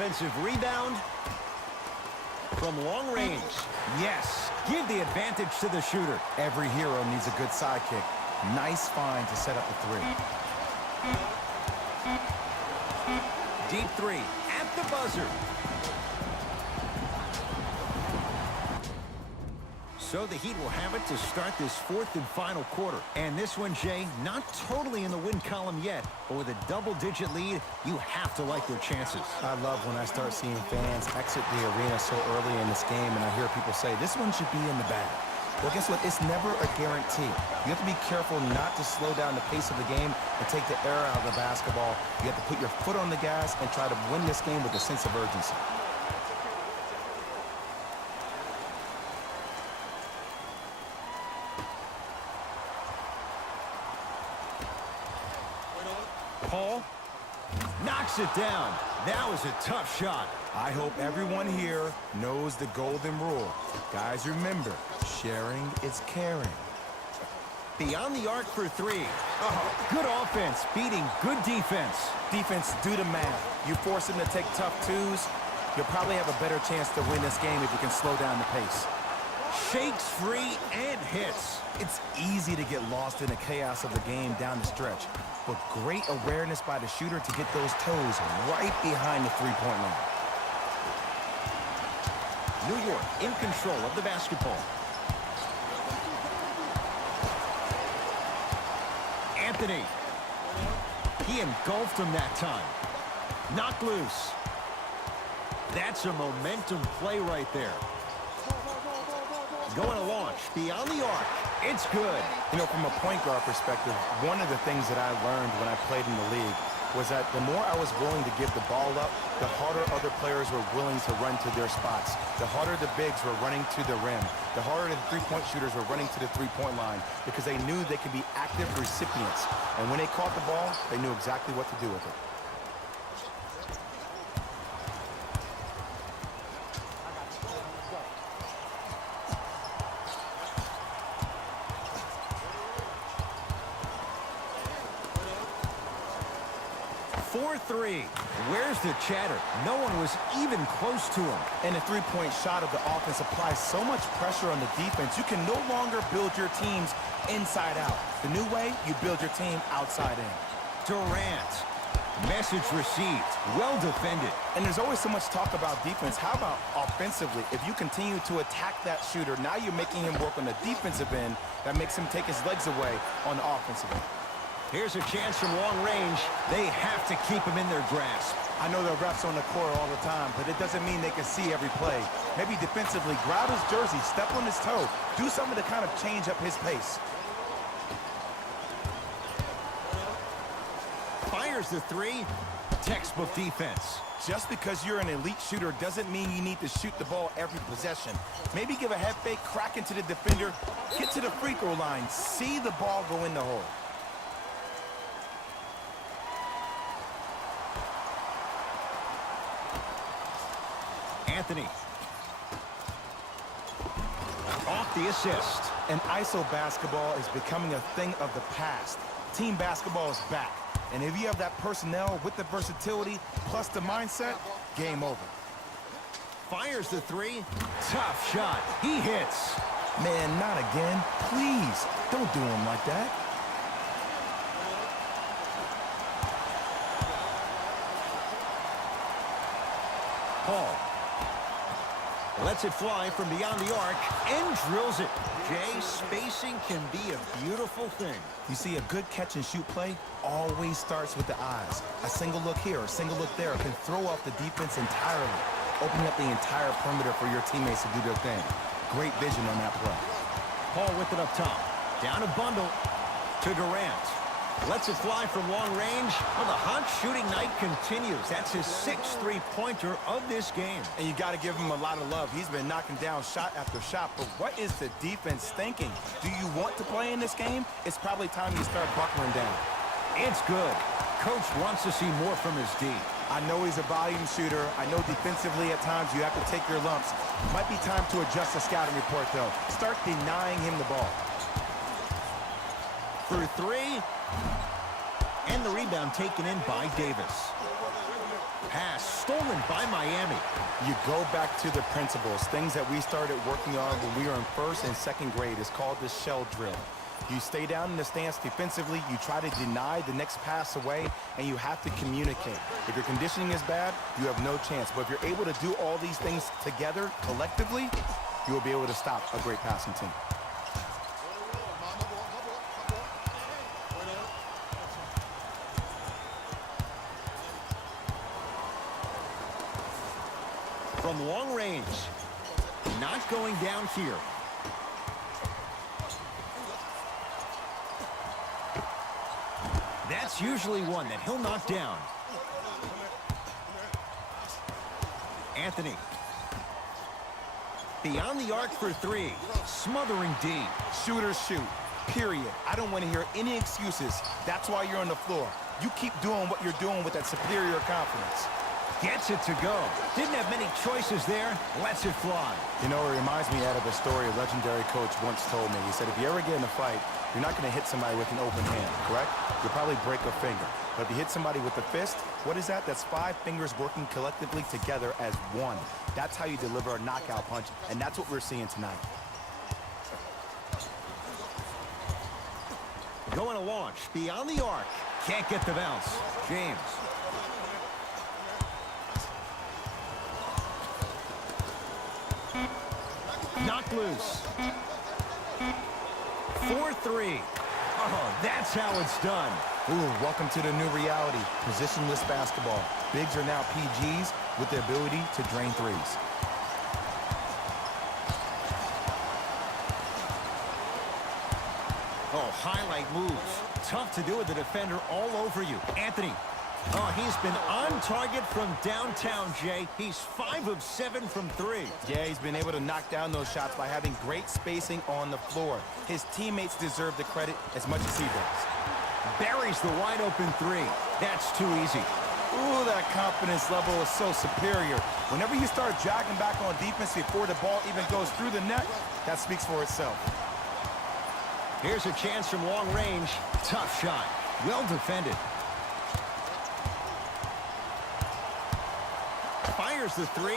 offensive rebound from long range. Yes, give the advantage to the shooter. Every hero needs a good sidekick. Nice find to set up the three. Deep three at the buzzer. So the Heat will have it to start this fourth and final quarter. And this one, Jay, not totally in the win column yet, but with a double-digit lead, you have to like their chances. I love when I start seeing fans exit the arena so early in this game, and I hear people say, this one should be in the bag. Well, guess what? It's never a guarantee. You have to be careful not to slow down the pace of the game and take the air out of the basketball. You have to put your foot on the gas and try to win this game with a sense of urgency. Paul knocks it down. That was a tough shot. I hope everyone here knows the golden rule. Guys, remember, sharing is caring. Beyond the arc for three. Good offense, beating good defense. Defense, do the math. You force them to take tough twos, you'll probably have a better chance to win this game if you can slow down the pace. Shakes free and hits. It's easy to get lost in the chaos of the game down the stretch, but great awareness by the shooter to get those toes right behind the three-point line. New York in control of the basketball. Anthony. He engulfed him that time. Knocked loose. That's a momentum play right there. Going to launch beyond the arc. It's good. You know, from a point guard perspective, one of the things that I learned when I played in the league was that the more I was willing to give the ball up, the harder other players were willing to run to their spots. The harder the bigs were running to the rim. The harder the three-point shooters were running to the three-point line because they knew they could be active recipients. And when they caught the ball, they knew exactly what to do with it. 4-3. Where's the chatter? No one was even close to him. And the three-point shot of the offense applies so much pressure on the defense, you can no longer build your teams inside out. The new way, you build your team outside in. Durant. Message received. Well defended. And there's always so much talk about defense. How about offensively? If you continue to attack that shooter, now you're making him work on the defensive end. That makes him take his legs away on the offensive end. Here's a chance from long range. They have to keep him in their grasp. I know the refs on the court all the time, but it doesn't mean they can see every play. Maybe defensively, grab his jersey, step on his toe, do something to kind of change up his pace. Fires the three. Textbook defense. Just because you're an elite shooter doesn't mean you need to shoot the ball every possession. Maybe give a head fake, crack into the defender, get to the free throw line, see the ball go in the hole. Anthony. Off the assist. And ISO basketball is becoming a thing of the past. Team basketball is back. And if you have that personnel with the versatility plus the mindset, game over. Fires the three. Tough shot. He hits. Man, not again. Please, don't do him like that. Paul lets it fly from beyond the arc and drills it. Jay, spacing can be a beautiful thing. You see, a good catch-and-shoot play always starts with the eyes. A single look here, a single look there can throw off the defense entirely, opening up the entire perimeter for your teammates to do their thing. Great vision on that play. Paul with it up top. Down a bundle to Durant. Lets it fly from long range. Well, the hot shooting night continues. That's his 6th three-pointer of this game. And you got to give him a lot of love. He's been knocking down shot after shot. But what is the defense thinking? Do you want to play in this game? It's probably time you start buckling down. It's good. Coach wants to see more from his D. I know he's a volume shooter. I know defensively at times you have to take your lumps. Might be time to adjust the scouting report, though. Start denying him the ball. For three. And the rebound taken in by Davis. Pass stolen by Miami. You go back to the principles, things that we started working on when we were in first and second grade. It's called the shell drill. You stay down in the stance defensively, you try to deny the next pass away, and you have to communicate. If your conditioning is bad, you have no chance. But if you're able to do all these things together, collectively, you will be able to stop a great passing team. From long range, not going down here. That's usually one that he'll knock down. Anthony. Beyond the arc for three. Smothering D. Shooters shoot, period. I don't want to hear any excuses. That's why you're on the floor. You keep doing what you're doing with that superior confidence. Gets it to go. Didn't have many choices there. Lets it fly. You know, it reminds me of a story a legendary coach once told me. He said, if you ever get in a fight, you're not going to hit somebody with an open hand, correct? You'll probably break a finger. But if you hit somebody with a fist, what is that? That's 5 fingers working collectively together as one. That's how you deliver a knockout punch, and that's what we're seeing tonight. Going to launch. Beyond the arc. Can't get the bounce. James. Knocked loose. 4-3. Oh, that's how it's done. Ooh, welcome to the new reality. Positionless basketball. Bigs are now PGs with the ability to drain threes. Oh, highlight moves. Tough to do with the defender all over you. Anthony. Oh, he's been on target from downtown, Jay. He's 5 of 7 from 3. Yeah, he's been able to knock down those shots by having great spacing on the floor. His teammates deserve the credit as much as he does. Buries the wide open 3. That's too easy. Ooh, that confidence level is so superior. Whenever you start jogging back on defense before the ball even goes through the net, that speaks for itself. Here's a chance from long range. Tough shot. Well defended. Fires the 3.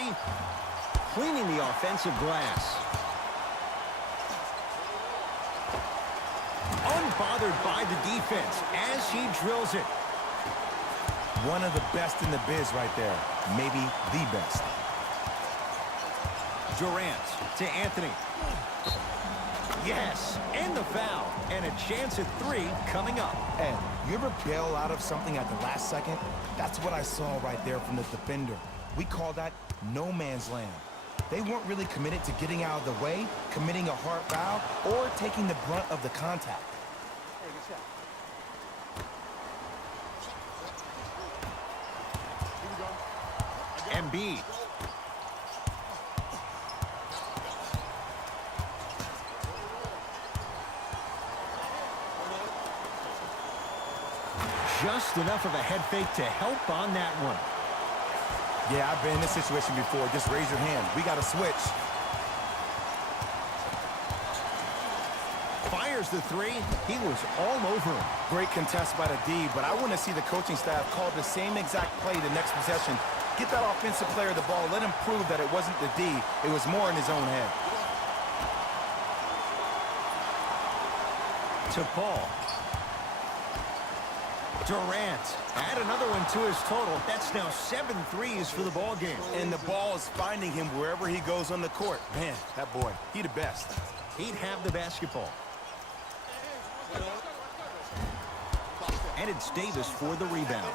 Cleaning the offensive glass. Unbothered by the defense as he drills it. One of the best in the biz right there. Maybe the best. Durant to Anthony. Yes, and the foul. And a chance at 3 coming up. Ed, you ever bail out of something at the last second? That's what I saw right there from the defender. We call that no man's land. They weren't really committed to getting out of the way, committing a hard foul, or taking the brunt of the contact. Embiid. Just enough of a head fake to help on that one. Yeah, I've been in this situation before. Just raise your hand. We got to switch. Fires the 3. He was all over him. Great contest by the D, but I want to see the coaching staff call the same exact play the next possession. Get that offensive player the ball. Let him prove that it wasn't the D. It was more in his own head. To Paul. Durant. Add another one to his total. That's now 7 threes for the ball game. And the ball is finding him wherever he goes on the court. Man, that boy, he the best. He'd have the basketball. And it's Davis for the rebound.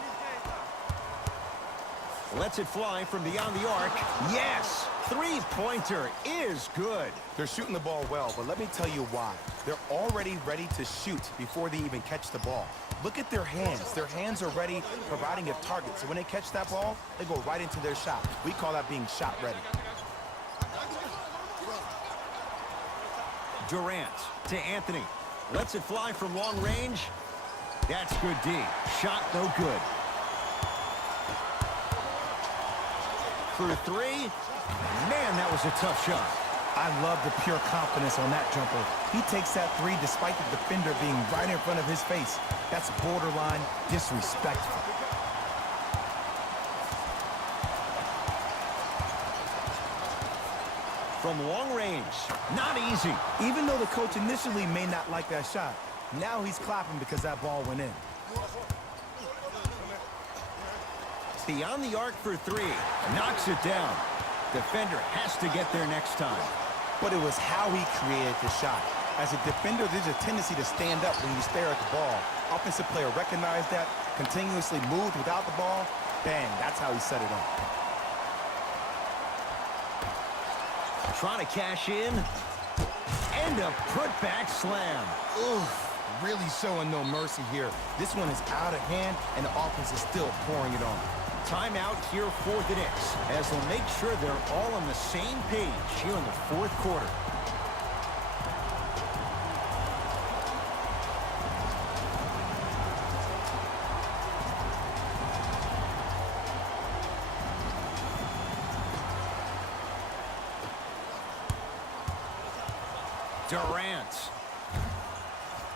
Lets it fly from beyond the arc. Yes! Three-pointer is good. They're shooting the ball well, but let me tell you why. They're already ready to shoot before they even catch the ball. Look at their hands. Their hands are ready, providing a target. So when they catch that ball, they go right into their shot. We call that being shot ready. Durant to Anthony. Lets it fly from long range. That's good D. Shot no good. For 3. Man, that was a tough shot. I love the pure confidence on that jumper. He takes that 3 despite the defender being right in front of his face. That's borderline disrespectful. From long range. Not easy. Even though the coach initially may not like that shot, now he's clapping because that ball went in. Beyond the arc for three. Knocks it down. Defender has to get there next time. But it was how he created the shot. As a defender, there's a tendency to stand up when you stare at the ball. Offensive player recognized that, continuously moved without the ball. Bang, that's how he set it up. Trying to cash in. And a put-back slam. Ooh, really showing no mercy here. This one is out of hand, and the offense is still pouring it on. Timeout here for the Knicks, as they'll make sure they're all on the same page here in the fourth quarter. Durant.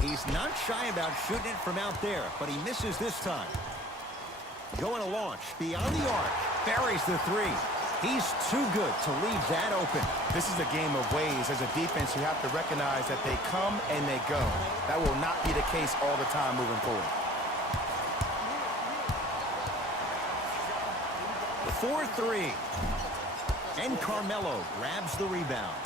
He's not shy about shooting it from out there, but he misses this time. Going to launch beyond the arc. Buries the three. He's too good to leave that open. This is a game of ways. As a defense, you have to recognize that they come and they go. That will not be the case all the time moving forward. 4-3. And Carmelo grabs the rebound.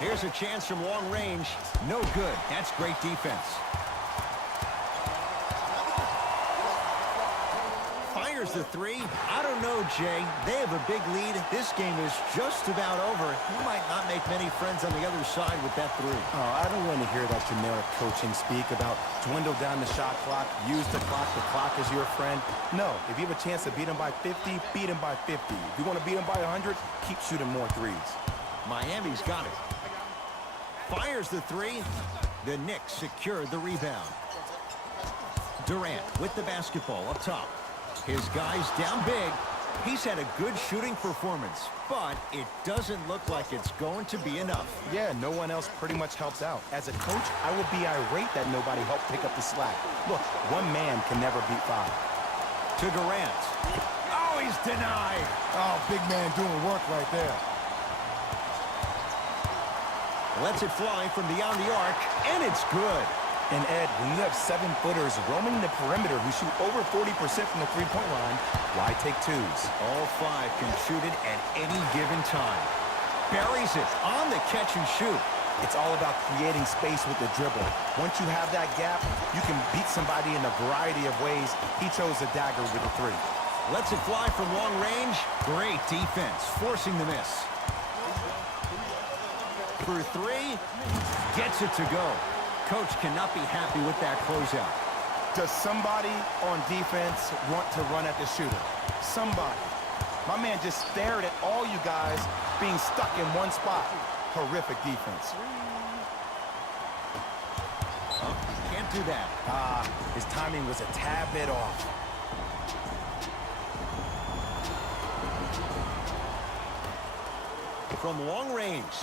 Here's a chance from long range. No good. That's great defense. Fires the three. I don't know, Jay. They have a big lead. This game is just about over. He might not make many friends on the other side with that three. Oh, I don't want to hear that generic coaching speak about dwindle down the shot clock, use the clock is your friend. No, if you have a chance to beat him by 50, beat him by 50. If you want to beat him by 100, keep shooting more threes. Miami's got it. Fires the three. The Knicks secure the rebound. Durant with the basketball up top. His guy's down big. He's had a good shooting performance, but it doesn't look like it's going to be enough. Yeah, no one else pretty much helps out. As a coach, I would be irate that nobody helped pick up the slack. Look, one man can never beat five. To Durant. Oh, he's denied. Oh, big man doing work right there. Lets it fly from beyond the arc, and it's good. And Ed, when you have 7-footers roaming the perimeter who shoot over 40% from the three-point line, why take twos? All five can shoot it at any given time. Buries it on the catch and shoot. It's all about creating space with the dribble. Once you have that gap, you can beat somebody in a variety of ways. He chose a dagger with a three. Lets it fly from long range. Great defense, forcing the miss. For three, gets it to go. Coach cannot be happy with that closeout. Does somebody on defense want to run at the shooter? Somebody. My man just stared at all you guys being stuck in one spot. Horrific defense. Oh, can't do that. His timing was a tad bit off. From long range,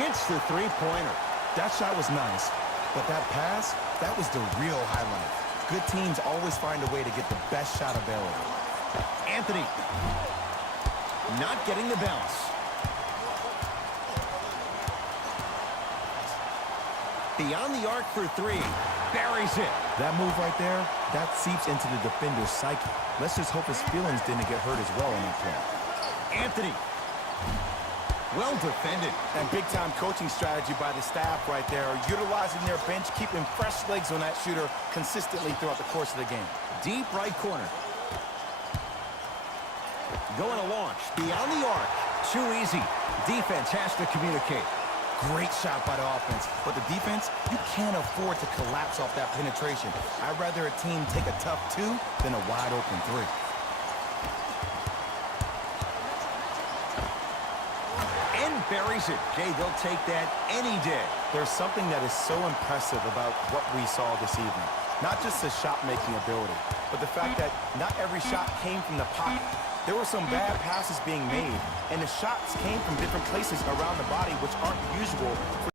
hits the three-pointer. That shot was nice, but that pass, that was the real highlight. Good teams always find a way to get the best shot available. Anthony, not getting the bounce. Beyond the arc for three, buries it. That move right there, that seeps into the defender's psyche. Let's just hope his feelings didn't get hurt as well in that play. Anthony. Well defended. And big-time coaching strategy by the staff right there, utilizing their bench, keeping fresh legs on that shooter consistently throughout the course of the game. Deep right corner. Going to launch. Beyond the arc. Too easy. Defense has to communicate. Great shot by the offense. But the defense, you can't afford to collapse off that penetration. I'd rather a team take a tough two than a wide-open three. Buries it. Jay, they'll take that any day. There's something that is so impressive about what we saw this evening. Not just the shot-making ability, but the fact that not every shot came from the pocket. There were some bad passes being made, and the shots came from different places around the body, which aren't usual for